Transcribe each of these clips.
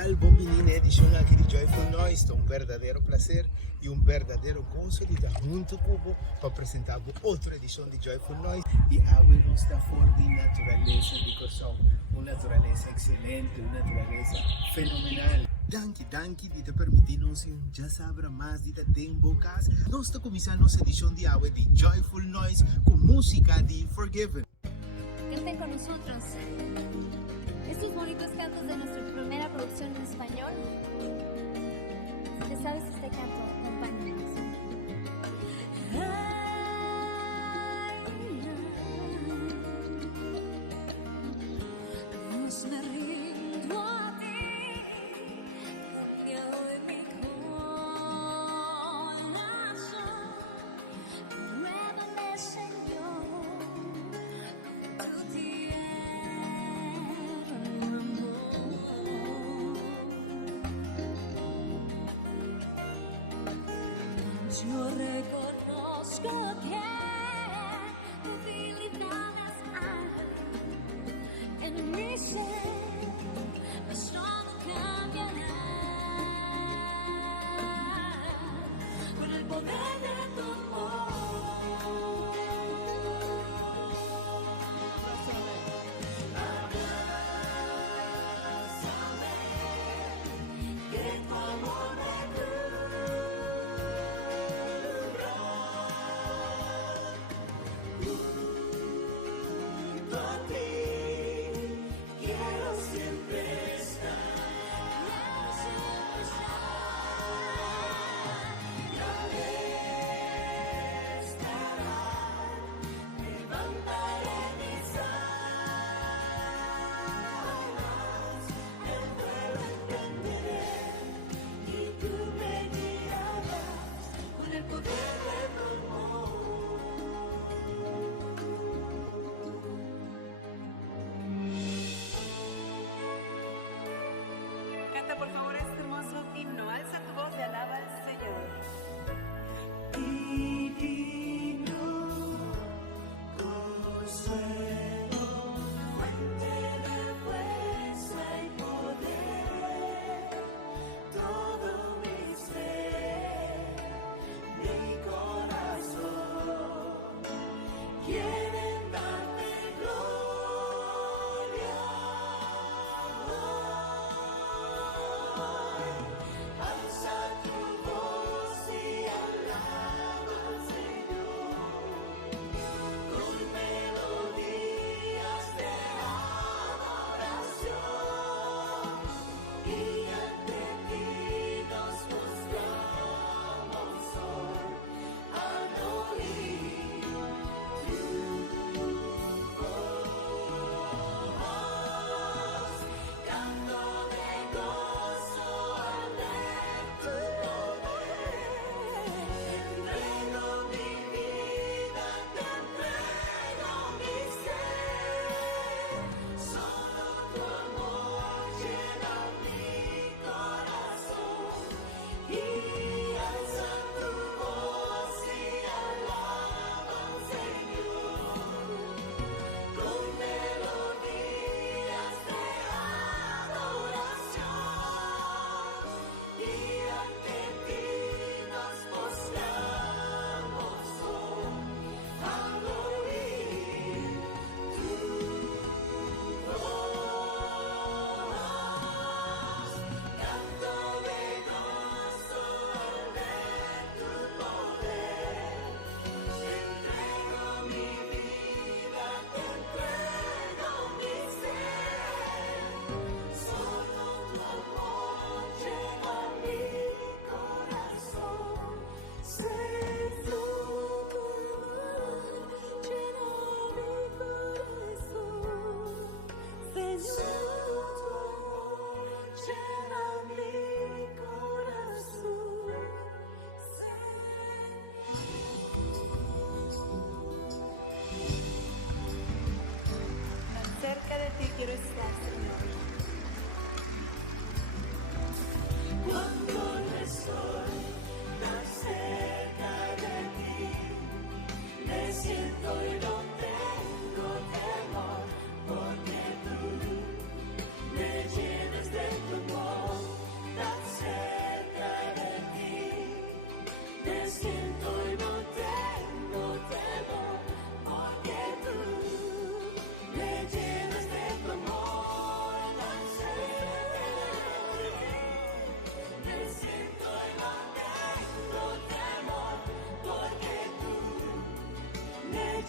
tal? Buonvenire edición aquí de Joyful Noise. Un verdadero placer y un verdadero gozo de estar junto con para presentar otra edición de Joyful Noise. Y hoy nos está for de naturaleza de coração. Una naturaleza excelente, una naturaleza fenomenal. Danke de te permitirnos ya sabrá más de te en bocas. Nos está comenzando esta edición de hoy de Joyful Noise con música de Forgiven. Canten con nosotros estos bonitos cantos de nuestra primera producción en español. Si te sabes este canto, acompáñanos. Me rindo a ti, cielo de mi corazón, muéveme, Señor, tu tierno amor. Yo reconozco que tu fidelidad es en mi ser. Esto no cambiará con el poder de tu amor. Abrázame, que tu amor me cubra. Junto a ti quiero siempre estar. Levantaré mis alas, el vuelo emprenderé y tú me guiarás con el poder de tu amor. Canta por favor este hermoso himno, alza tu voz y alaba al Señor. Divino consuelo, Fuente de fuerza y poder, todo mi ser, mi corazón, quieren darme gloria. Alza tu voz y alaba al Señor con melodías de adoración, y ante ti nos postramos hoy al oír tu voz, canto de gozo al ver tu poder. Entrego mi vida, te entrego mi ser. Solo tu amor llena mi corazón. Y alza tu voz y alaba al Señor con melodías de adoración. Y ante ti nos postramos hoy al oír tu voz. Canto de gozo al ver tu poder. Entrego mi vida, te entrego mi ser. Solo tu amor llena mi corazón. Señor, llena mi corazón. Señor, llena mi corazón. Tan cerca de ti quiero estar, Señor. Cuando no estoy tan cerca de ti, me siento y no tengo temor, porque tú me llenas de tu amor.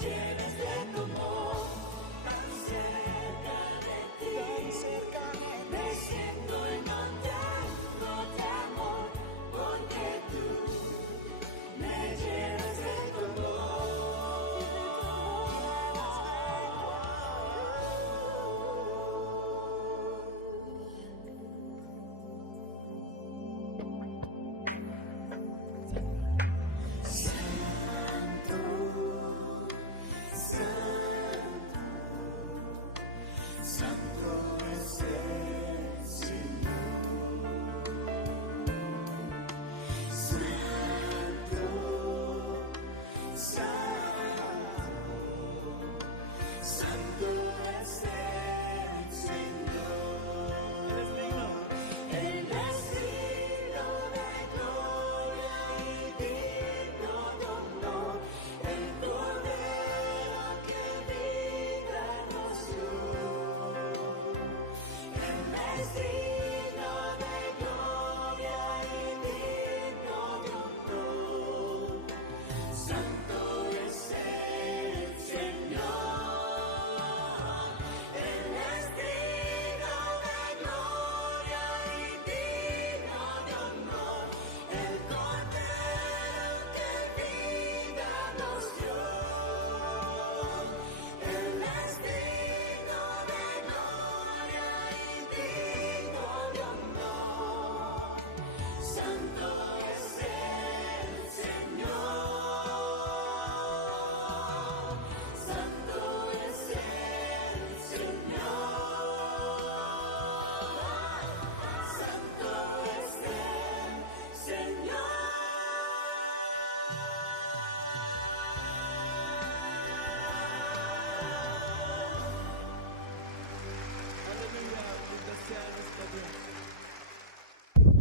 llenes de tu amor, tan cerca de ti, me siento inundado de amor, porque tú me llenas de tu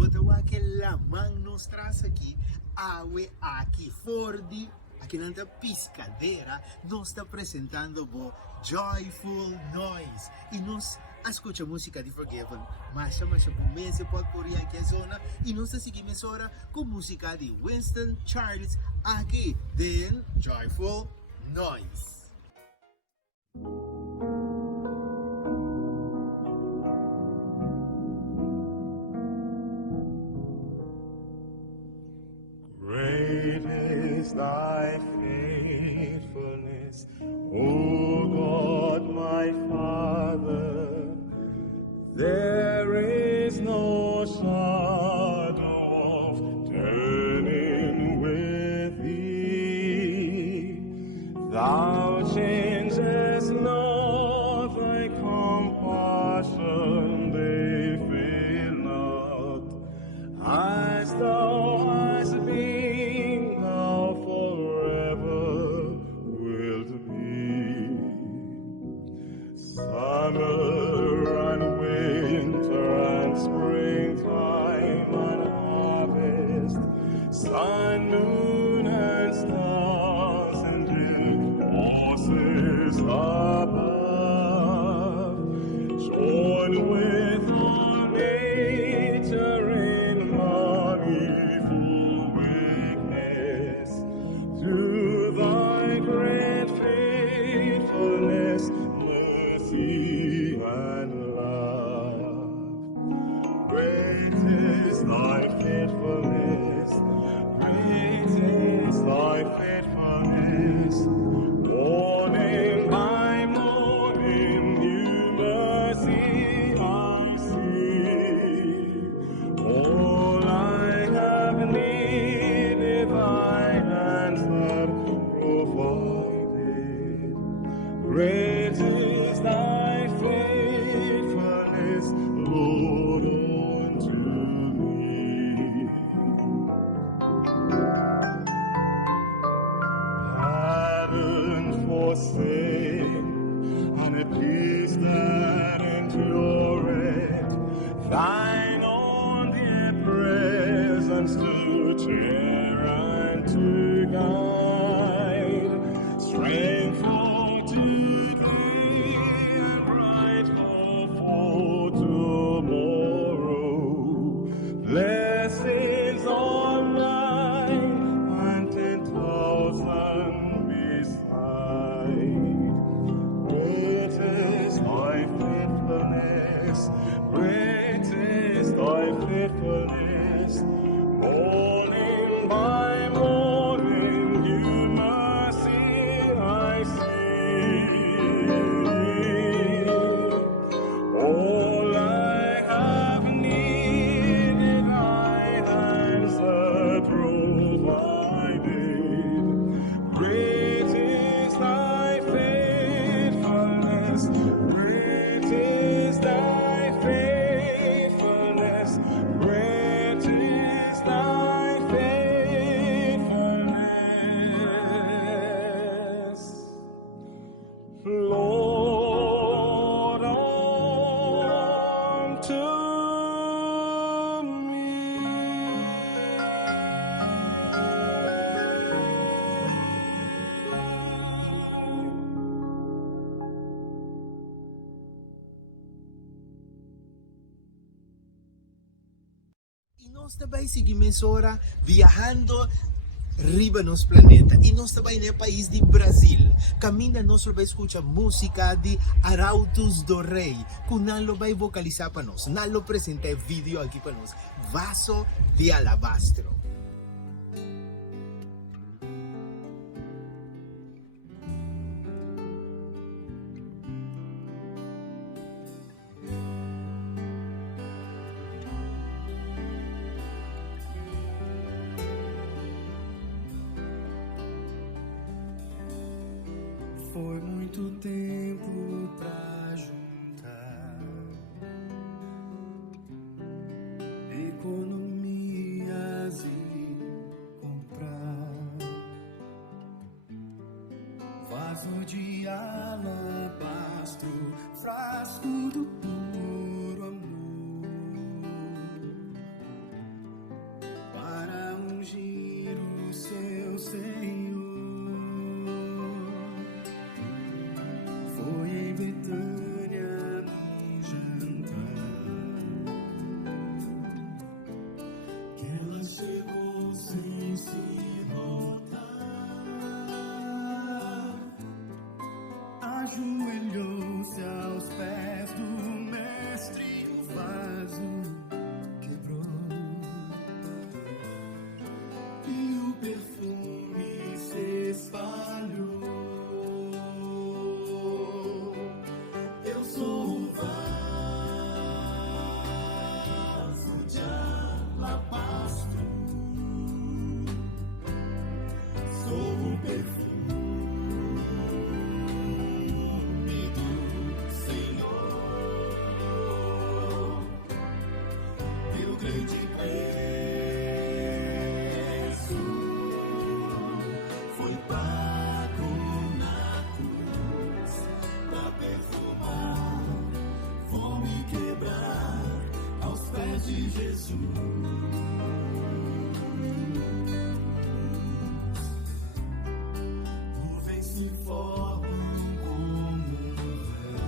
Botawa que la man nos traz aqui, awe aqui, Fordi, aqui na piscadeira, nos está apresentando o Joyful Noise. E nos escuta música de Forgiven, mas por mês pode por aqui a zona, e nos seguimos agora com música de Winston Charles, aqui, de Joyful Noise. Great is thy faithfulness, O God my Father. There is no shadow of turning with thee. Thou changest not, thy compassion they fail not. As thou hast been, thou forever wilt be. Summer and winter and springtime and harvest, sun, moon, and stars and the forces above, join with all nature in manifold witness to thy great faithfulness, mercy, and love. Great is thy faithfulness, great is thy faithfulness. Morning by morning, new mercy I see. All I have needed, thy hands have provided. Great is thy faithfulness, Lord, unto me. Pardon for sin and a peace that endureth, thine own dear presence to cheer and to guide, strength for today and bright hope for tomorrow. Blessings on mine and 10,000 beside. nós também seguimos agora viajando riba nos planeta. E nós também no país de Brasil. Caminha nós vai escutar música de Arautos do Rei. Que Nalo vai vocalizar para nós. Nalo apresenta vídeo aqui para nós. Vaso de Alabastro. Foi muito tempo pra juntar economias e comprar vaso de alabastro, frasco do puro amor, para ungir o seu Senhor. Foi em Betânia num jantar que ela chegou sem se notar, ajoelhou-se aos pés do mestre e o vaso quebrou e o perfume se espalhou. Eu sou o vaso de alabastro, sou o perfume do Senhor, meu grande preço foi pago na cruz pra perfumar. Vou me quebrar aos pés de Jesus. Nuvens se formam como um véu,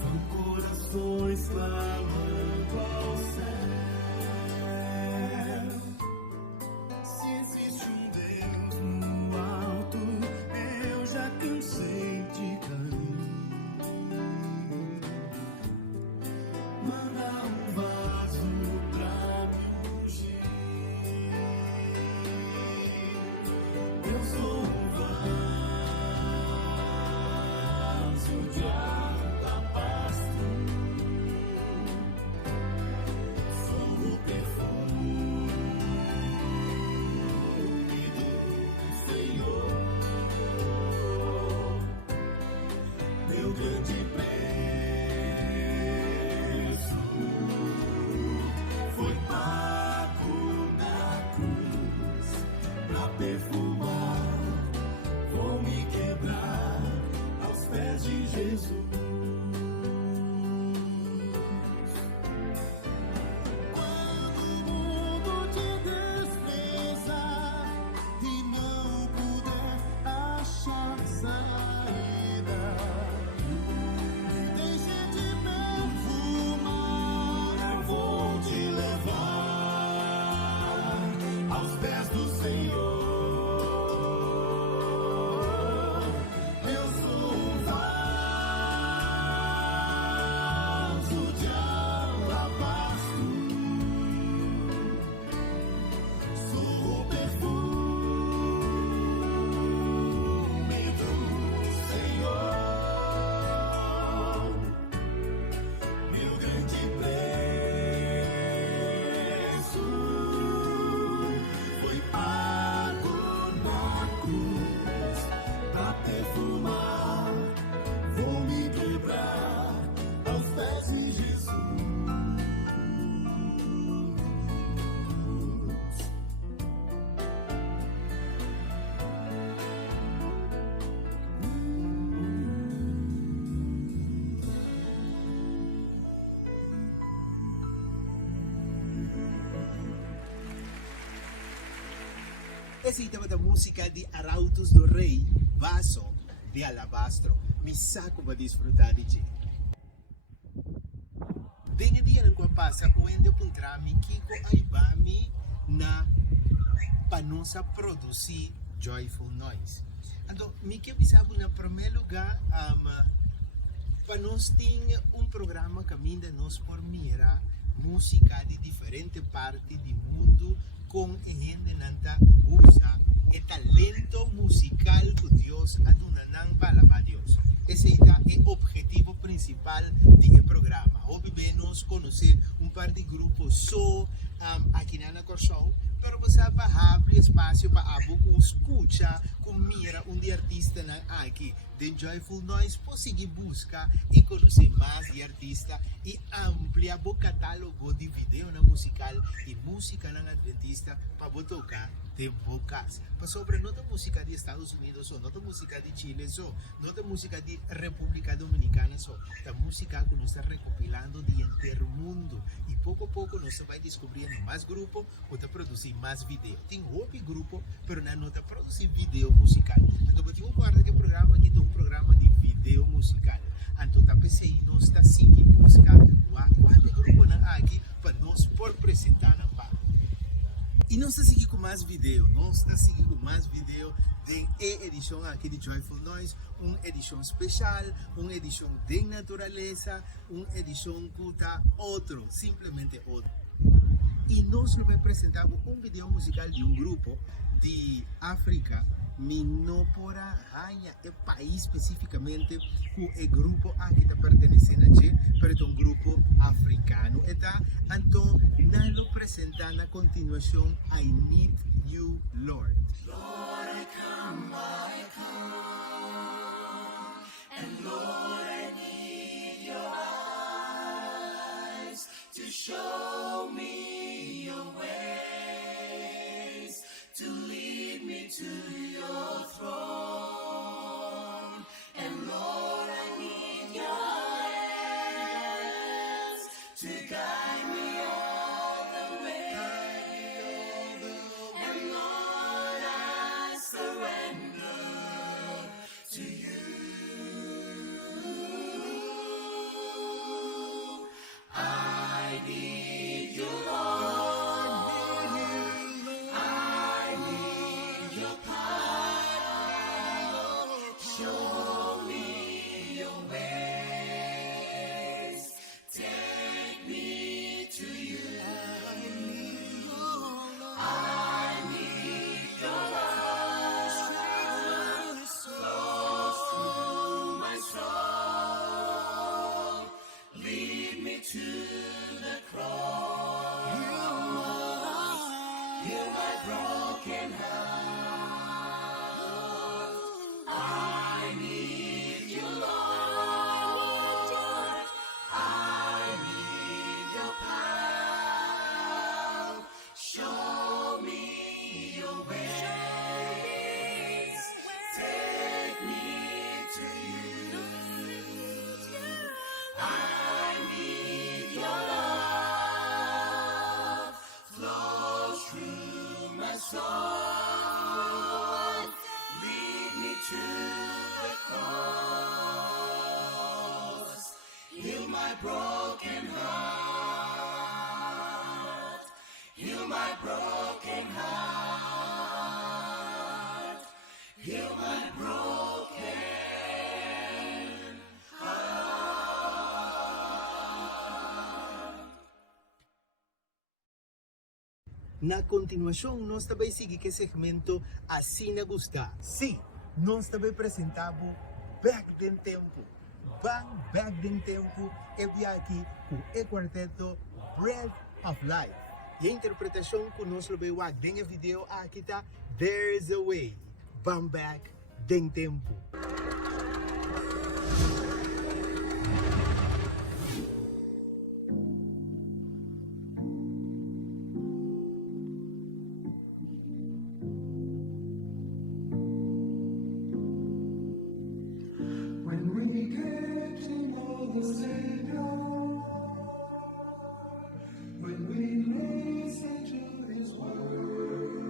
são corações clamando ao céu. Se existe um Deus no alto, eu já cansei de cair. Manda um vaso pra me ungir. Eu sou um vaso de alabastro, sou o perfume do Senhor, meu grande preço foi pago na cruz pra perfumar. Vou me quebrar aos pés de Jesus. Quando o mundo te desprezar e não puder achar saída, deixe de perfumar, eu vou te levar aos pés do Senhor. Eu sou um vaso de alabastro, sou o perfume do Senhor, meu grande preço foi pago na cruz pra perfumar. Vou me quebrar aos pés de Jesus. Esse tema da música de Arautos do Rei, Vaso de Alabastro. Me saco para desfrutar de ti. Dengue dia ng pasa onde puntrami kiko aibami na panosa produzir Joyful Noise. Então, me que bisabo na primeiro lugar, para nós tem programa que ainda nós por mira música de diferente parte do mundo com gente nanta usa e talento musical que Deus adunanan para Deus. Esse é o objetivo principal do programa. Hoje vamos conhecer par de grupos só aqui na Corsol, pero você vai abrir espaço para abu escuta, com mira de artista aqui. The Joyful Noise conseguir buscar e conhecer mais de artista e ampliar o catálogo de vídeo na musical e música na adventista para tocar de vocais. Para sobre nota música de Estados Unidos, ou nota música de Chile, ou nota música de República Dominicana, ou da música que nós está recopilando de inteiro mundo. E pouco a pouco nós vai descobrindo mais grupo ou tá produzir mais vídeo. Tem outro grupo, pero não está produzir vídeo musical. Então, eu vou guardar que programa aqui tem programa de vídeo musical. Então, tá pensei nós está seguindo buscar quatro grupos aqui para nós por apresentar na parte. E nós está seguindo com mais vídeo, de edição aqui de Joyful Noise, uma edição especial, uma edição de natureza, uma edição puta, outro, simplesmente outro. E nós vamos apresentar vídeo musical de grupo de África, Minopora Rainha, é país especificamente que o grupo aqui está pertencendo a pero é grupo africano. Então, nós apresentamos na continuação I Need You, Lord. Lord, I come, and Lord, I need your eyes to show me your ways, to lead me to your throne. And Lord, I need your hands to guide me all the way. And Lord, I surrender to you. I need you, Lord. I need your power. Show me your ways. Take me to you. I need your love. Flows through my soul. Lead me to the cross. Heal my broken heart. I need you, Lord. I need your power. Show me your ways. Take me to you. I need your love. Flows through my soul. Lead me to the cross. Heal my broken heart. Heal my broken heart. Heal my broken heart. Na continuação, nós também seguimos que segmento Assim na Gustar. Sim, nós também apresentamos Back den Tempo. Back den Tempo é aqui com o quarteto Breath of Life. E a interpretação que nós vamos ver no vídeo aqui está There's a Way. Back den Tempo. When we get to know the Savior, when we listen to His word,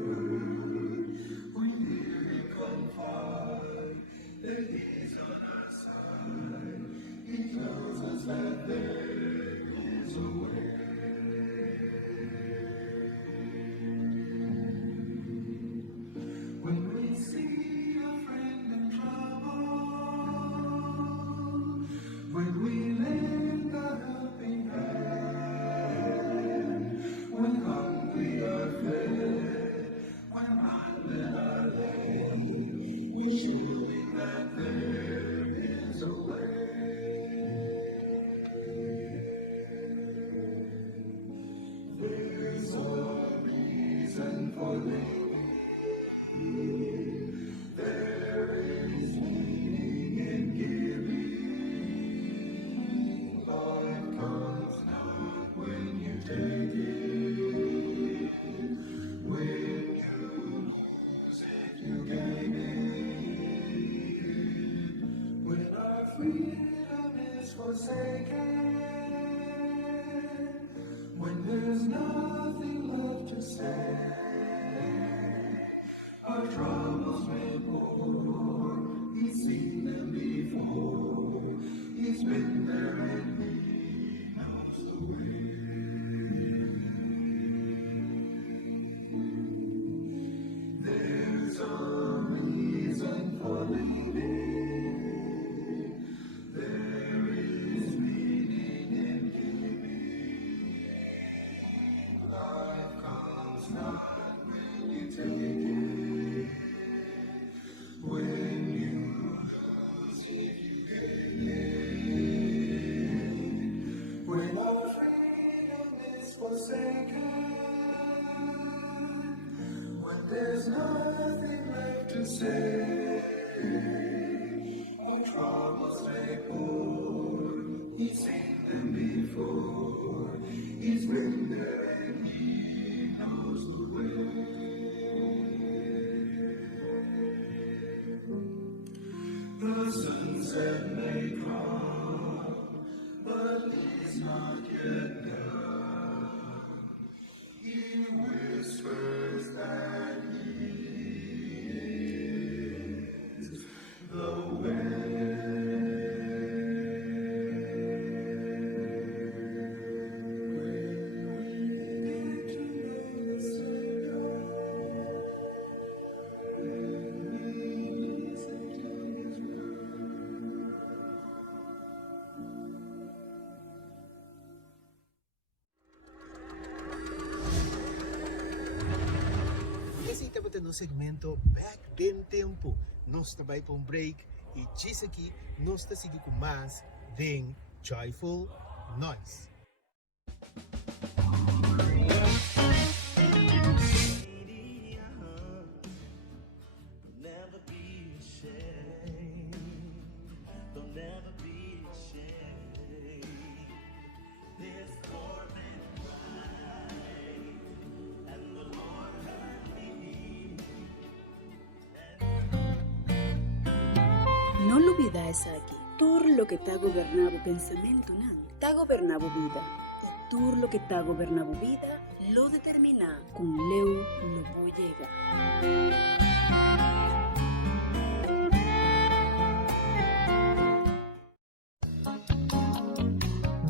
we hear Him confide that He's on our side. freedom is forsaken, when there's nothing left to say, our troubles may pour. He's seen them before. He's been there and he knows the way. There's a reason for leaving. There is meaning in giving. Life comes not when you take it. When you lose it, you gain it. When our freedom is forsaken, when there's nothing left to say, our troubles may pour. He's seen them before. He's been there and he knows the way. The sunset may come, but he's not yet done. He whispers that he is the way. Esse estava no segmento Back Then Tempo. Nós estamos para um break e disso aqui nós estamos seguindo com mais de Joyful Noise. Never be ashamed. Don't never be ashamed. This poor man cried, and the Lord heard me. No lo olvides aquí. Tur lo que está gobernado pensamiento nan, está gobernado vida. Y tur lo que está gobernado vida, lo determina con leu lo voy llegar.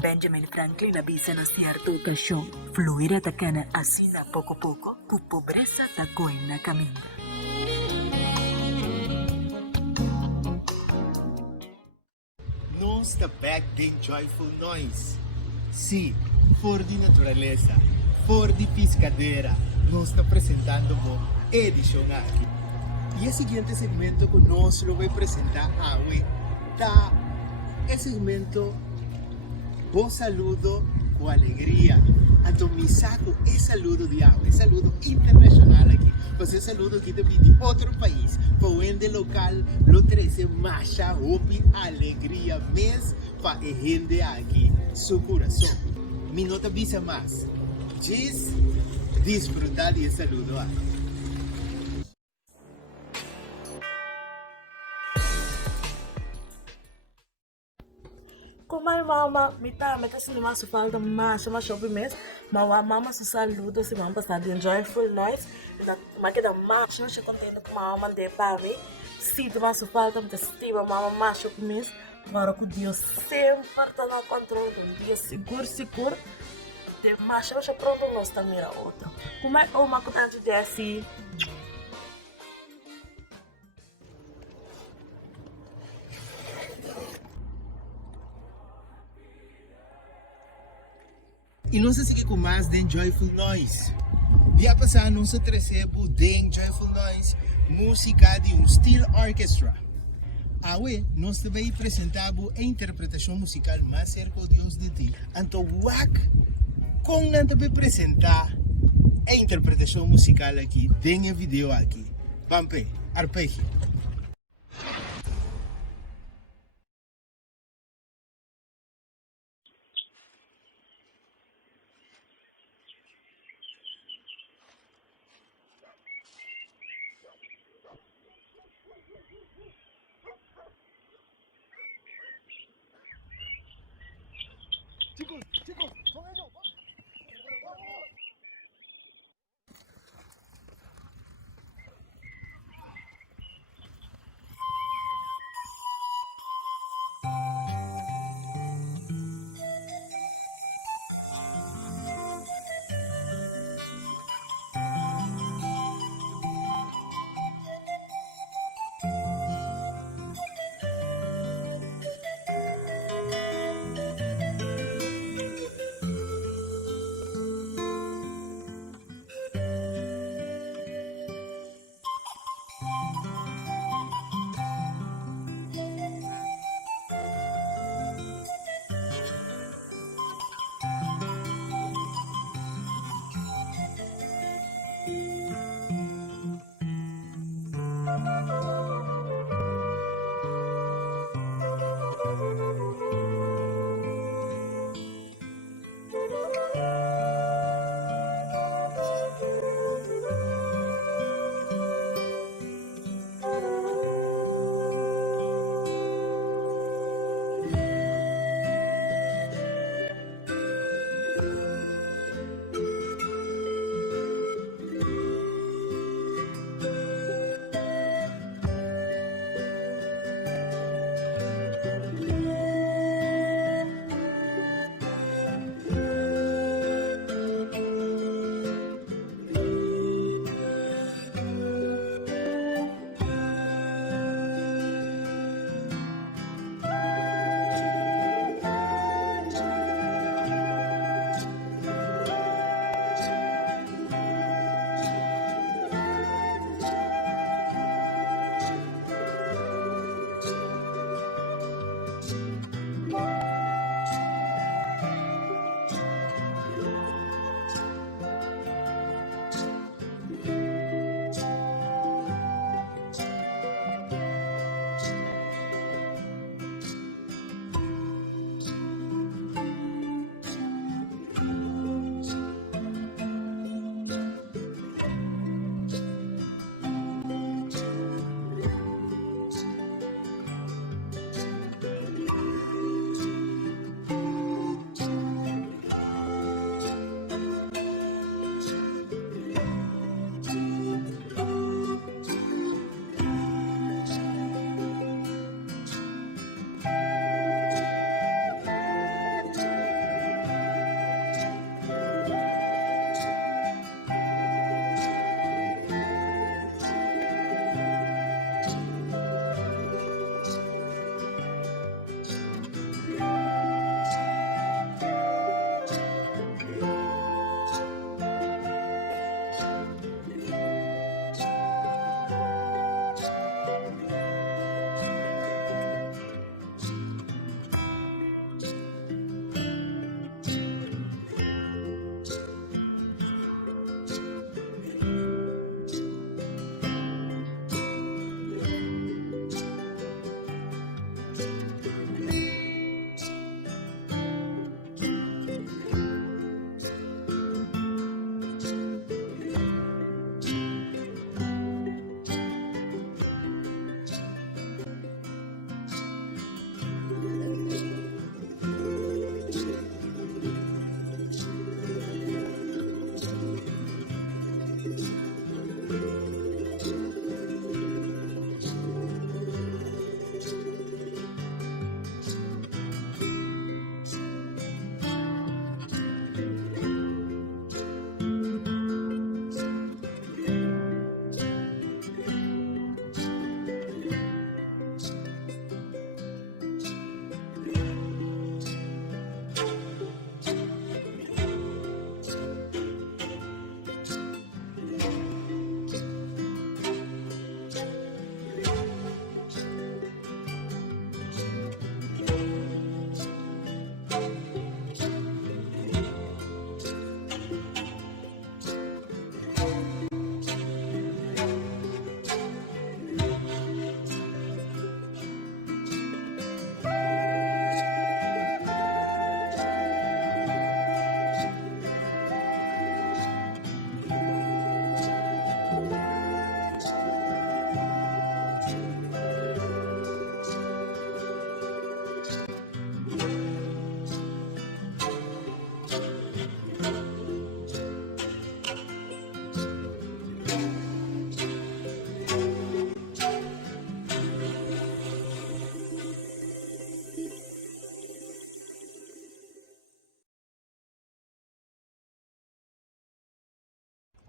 Benjamin Franklin avisa na cierta ocasión, fluir atacana así na poco a poco, tu pobreza atacó en la camina. Nós está back de Joyful Noise. Sim, for de natureza, for de piscadeira, nós está apresentando uma edição aqui. E o seguinte segmento que nós vai apresentar hoje, tá? É segmento Vou saludo com alegria. Então me saco esse saludo de água, esse saludo internacional aqui. Você saludo aqui também de outro país. Para o ende local, lo treze marcha, hopi, alegria mesmo para a gente aqui, seu coração. Me nota visa mais. Diz, disfrutar de saludo aqui. Kung may mama, mita kasi naman sa falda mas shopping mes, mawa mama sa saludo si mama basta din Joyful Noise, na makita mas siya contento com mama de pare, si naman sa falda mita stiva mama mas shopping mes, para que Deus sempre está no controle, Deus seguro, de mas siya pronto nós também mira outro. Como é uma coisa de assim. E não se siga com mais de Joyful Noise. Dia passado não se recebeu de Joyful Noise música de Steel Orchestra. Hoje nós também apresentamos a interpretação musical mais cerca de Deus de ti. Então, com nós também apresentar a interpretação musical aqui, tem o vídeo aqui. Vampe, arpegio.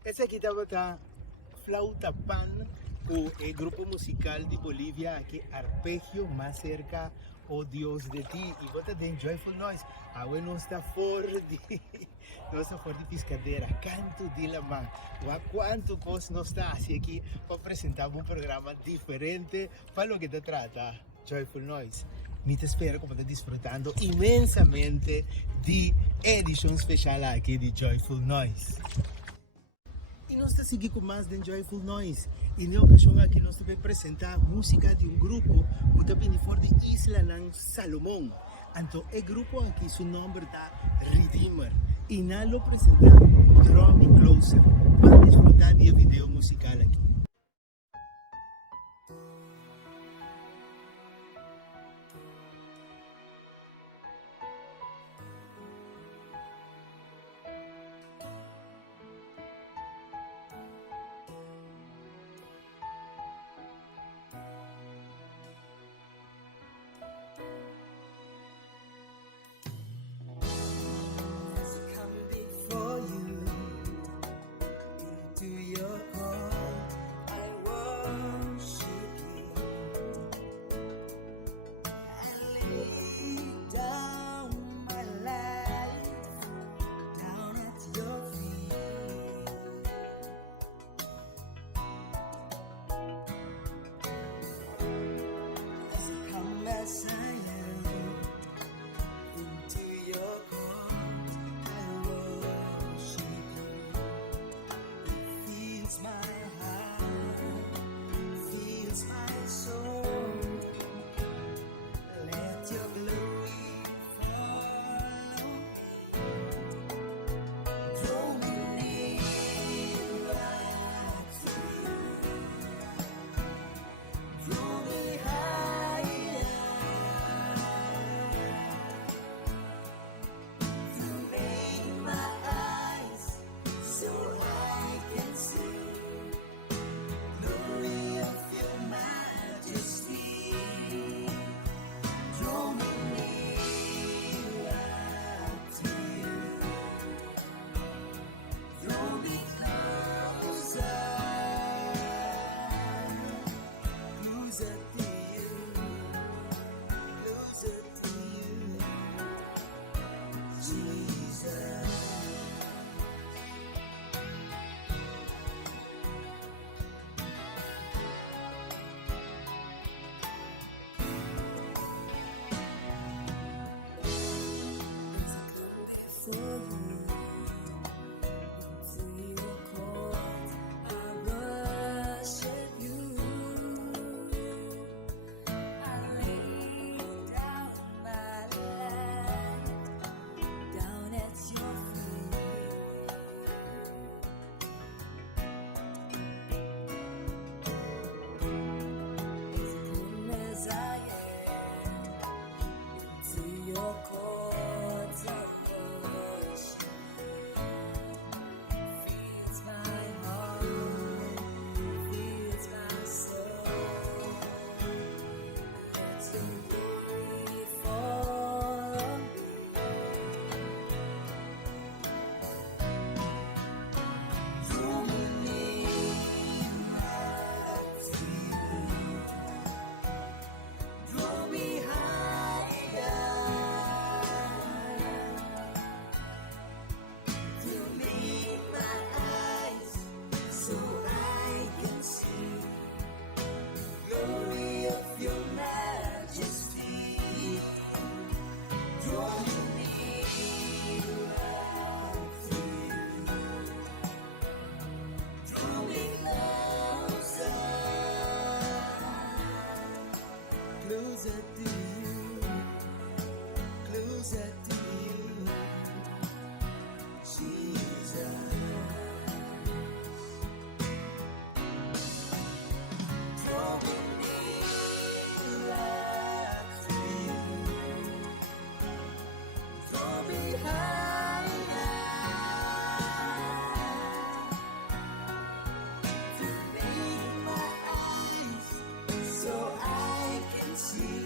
Esse aqui estava tá Flauta Pan, o grupo musical de Bolívia, aqui Arpegio mais cerca o Deus de ti. E bota de Joyful Noise. A não está fora de nossa forte piscadeira, canto de la mãe. A quanto coisa não está assim aqui para apresentar um programa diferente para o que te trata Joyful Noise. Me te espero como estás disfrutando imensamente de edição especial aqui de Joyful Noise. E nós estamos seguindo com mais de Joyful Noise. E na ocasião aqui nós vamos apresentar música de um grupo que está vindo fora de Isla ng Salomão. Então, o grupo aqui, seu nome é Redeemer. E nós lo apresentamos Draw Me Closer. Para disfrutar do vídeo musical aqui. For you, into your call, I worship you. I lay down my life down at your feet. As I come as I am into your court, I worship you. It fills my heart, fills my soul. Let your glory follow me. Draw me nearer to you. Draw me higher. You made my eyes so I can see glory of your majesty. Draw me nearer to you. Draw me closer, closer to you, closer to you, Jesus. For you, into your court, I worship you. I lay down my life down at your feet. As I am, into your courts I worship. Fills my heart, fills my soul. Let your glory fall on me. Draw me nearer to you. Draw me higher. You made my eyes so I can see glory of your majesty. Draw me nearer to you. Draw me closer, closer to you, closer to you, Jesus. Draw me nearer to you. Draw me higher. To make my eyes so I can see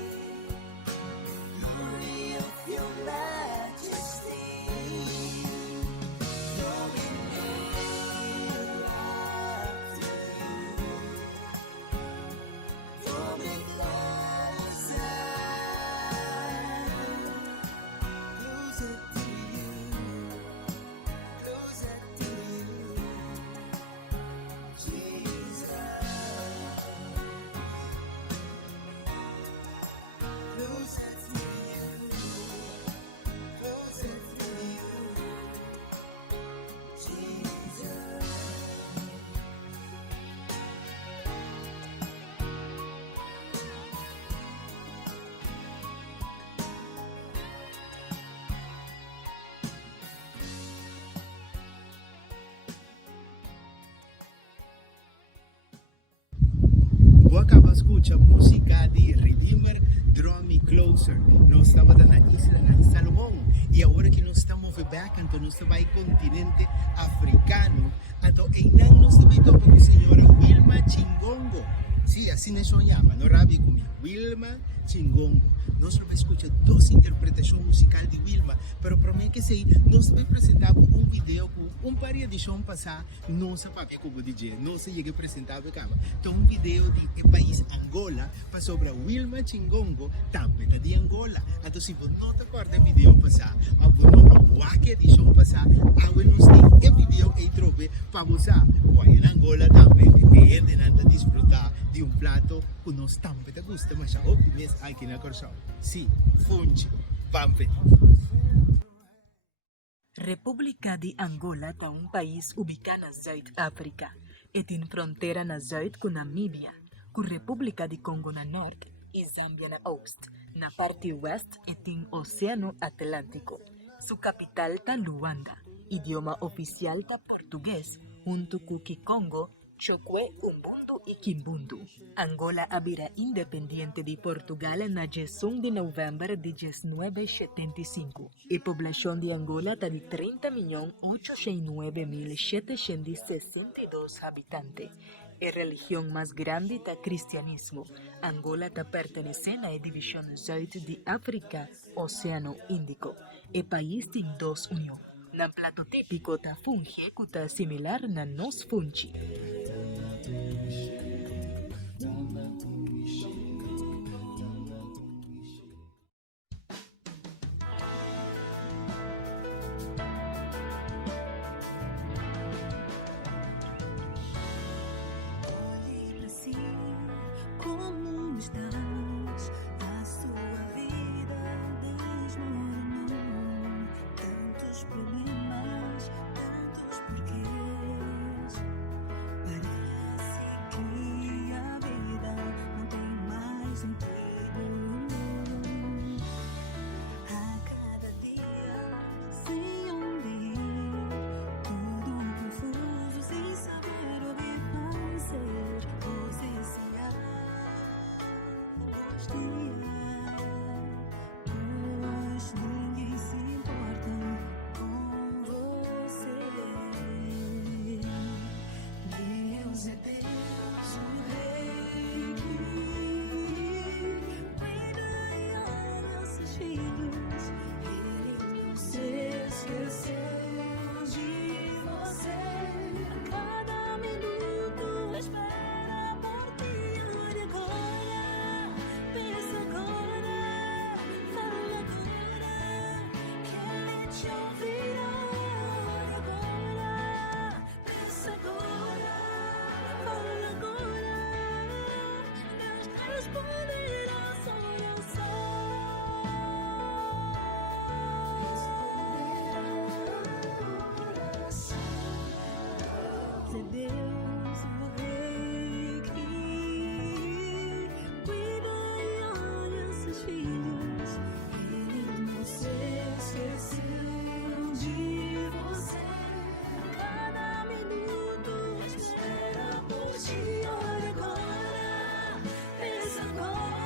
Tu acaba de escuchar a música de Redeemer, Draw Me Closer. Nós estamos na isla de Salomão. E agora que nós estamos back, então nós estamos no continente africano. Então, ainda nós estamos com a senhora Wilma Chingongo. Sim, assim nós chamamos, não rabi comigo. Wilma Chingongo. Nós vamos escutar duas interpretações musicais de Wilma, mas para mim que sei, nós vamos apresentar um vídeo com par de edição passada, não sei para que como DJ, não sei que apresentar para cá. Então um vídeo de país Angola, para sobre Wilma Chingongo, também de Angola. Então se você não te acorda do vídeo passado, ou você não vai que edição passada, agora nós temos o vídeo e trobe para você, vai em Angola também, e ainda nada desfrutar de um prato que nós também te gusta, mas já opiniões aqui na Corsão. Sim, funge, vamos ver. República de Angola é um país ubicado na Zuid-África e tem fronteira na Zuid com Namíbia, com República de Congo na norte e Zâmbia na oeste. Na parte oeste tem Oceano Atlântico. Sua capital é Luanda. Idioma oficial é português, junto com Kikongo, Chokwe, Umbundu e Kimbundu. Angola abrirá independiente de Portugal na 1 de novembro de 1975. A população de Angola está de 30.809.762 habitantes. A religião mais grande é o cristianismo. Angola está pertencendo à divisão Zuid de África, Oceano Índico. O país tem duas uniões. No prato típico está fungi, que está similar na noz fungi. Olhe para si, como estás? A sua vida desmoronou. Tantos problemas, tantos porquês. Parece que a vida não tem mais sentido. A cada dia, sem onde ir, tudo confuso, sem saber o que fazer. Você se angustia, pois ninguém se importa com você. Deus é Deus, o Rei que cuida a nossos filhos. Ele não se esqueceu de você. A cada minuto espera por ti. Olha agora, pensa agora, fala agora, que Ele te ouvirá. Olha agora, pensa agora, fala agora, Deus responderá a sua oração. Se Deus o Rei que cuida e olha seus filhos, Ele não se esqueceu de você. Cada minuto espera por ti. Olha agora, pensa agora.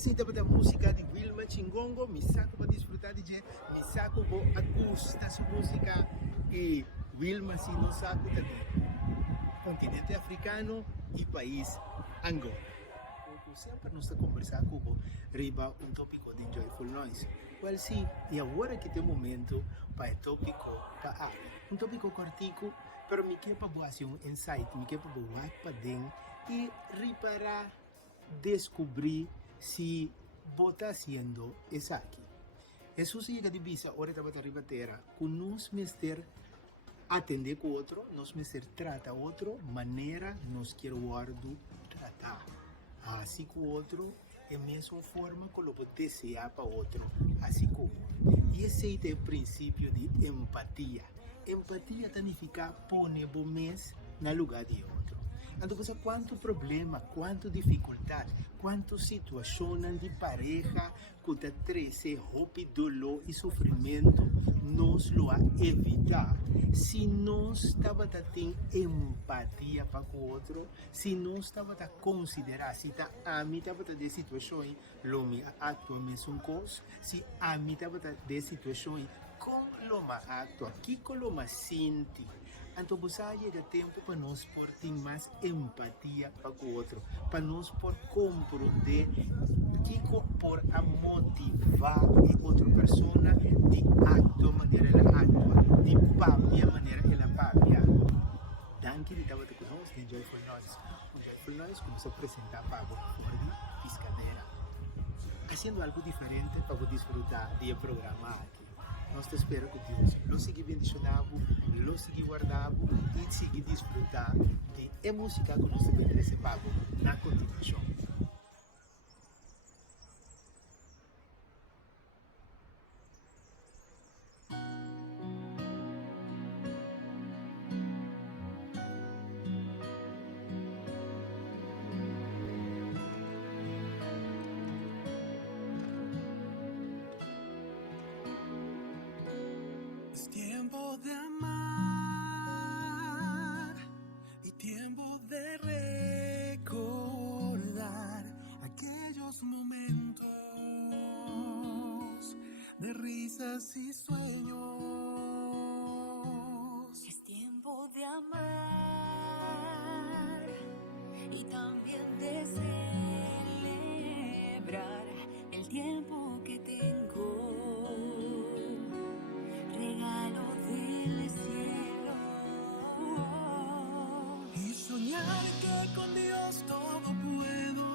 Essa então é a música de Wilma Chingongo, me saco para desfrutar de me saco vou a gusta essa música e Wilma se não saco também. Continente africano e país Angola. Sempre nós estamos conversando com riba tópico de Joyful Noise. Well, sim, e agora que tem momento para o tópico para tópico cortico, pero me quer para fazer insight, me quer para boar para dentro e reparar, descobrir se bota haciendo isso aqui. Isso sigue de visa, ahora estava a ribatera, com nós mister atender com outro, nós mister trata outro, maneira nós quer guardo tratar. Assim com o outro, é a mesma forma que eu vou desejar para o outro, assim como. E esse é o princípio de empatia. Empatia significa pôr o mês no lugar de outro. Então, quanto problema, quanto dificuldade, quanto situação de pareja que está trazendo roupa, dolor e sofrimento, nós lo evitar. Se nós estava tendo empatia para o outro, se nós estava a considerar, se a mim estava de situações, lo me atua a mesma coisa, se a mim estava de situações, como lo me atua, que lo me sente. Então, você chega tempo para nós ter mais empatia para o outro, para nós compreender que por a motivar a outra pessoa de actuar maneira ela atua, de papiar maneira ela papia. Danke, de estava com nós, de Joyful Noise. O Joyful Noise começou a apresentar para fora de piscadeira, fazendo algo diferente para desfrutar do programa aqui. Nós te espero que Deus lo siga bendicionando, lo siga guardando e siga desfrutar de música que nós temos recebido na continuação. de risas y sueños. Es tiempo de amar y también de celebrar el tiempo que tengo, regalo del cielo. Y soñar que con Dios todo puedo,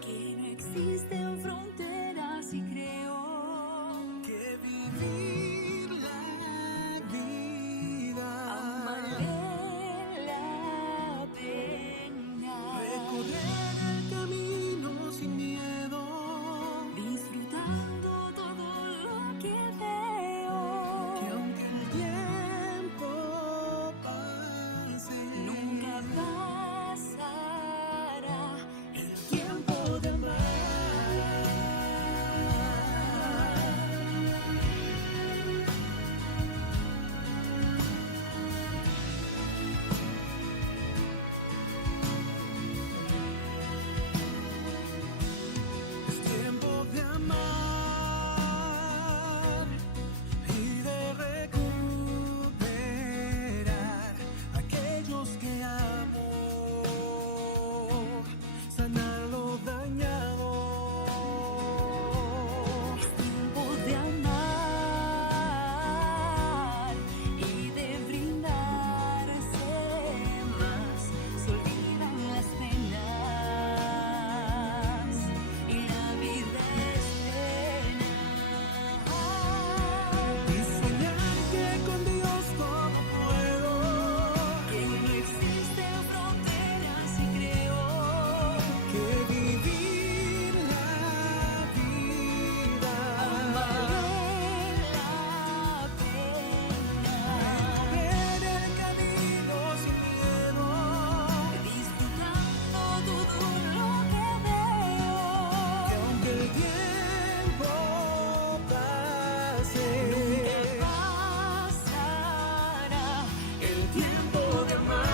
Que no existen fronteras y creo que vivir la vida, amaré la pena, recorrer el camino sin miedo, disfrutando todo lo que veo. que aunque el tiempo pase, Nunca pasará el tiempo de amar. es tiempo de amar y de recuperar aquellos que amo, sanar lo dañado. Tiempo de amar y de brindarse más. Se olvidan las penas y la vida es plena. Y soñar que con Dios todo puedo, Que no existen fronteras y creo que vivir la vida, amaré la pena. ver el camino sin miedo, Disfrutando todo lo que veo. que aunque el tiempo pase, Pasará el tiempo de amar.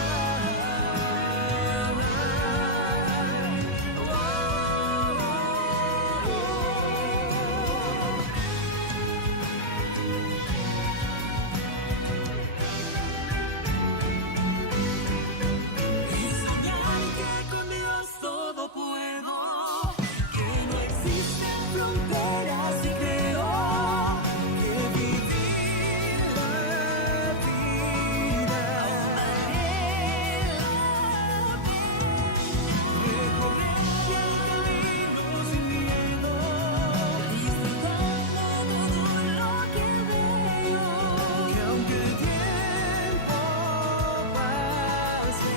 Y soñar que con Dios todo puedo, que no existen fronteras y creo que vivir la vida, recorrer el camino sin miedo, disfrutando todo lo que veo. que aunque el tiempo pase,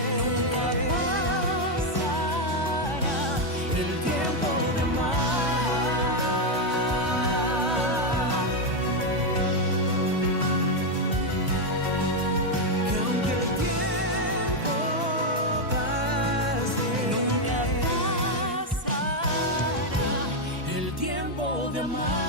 Pasará el tiempo de amar, que aunque el tiempo pase, pasará el tiempo de amar.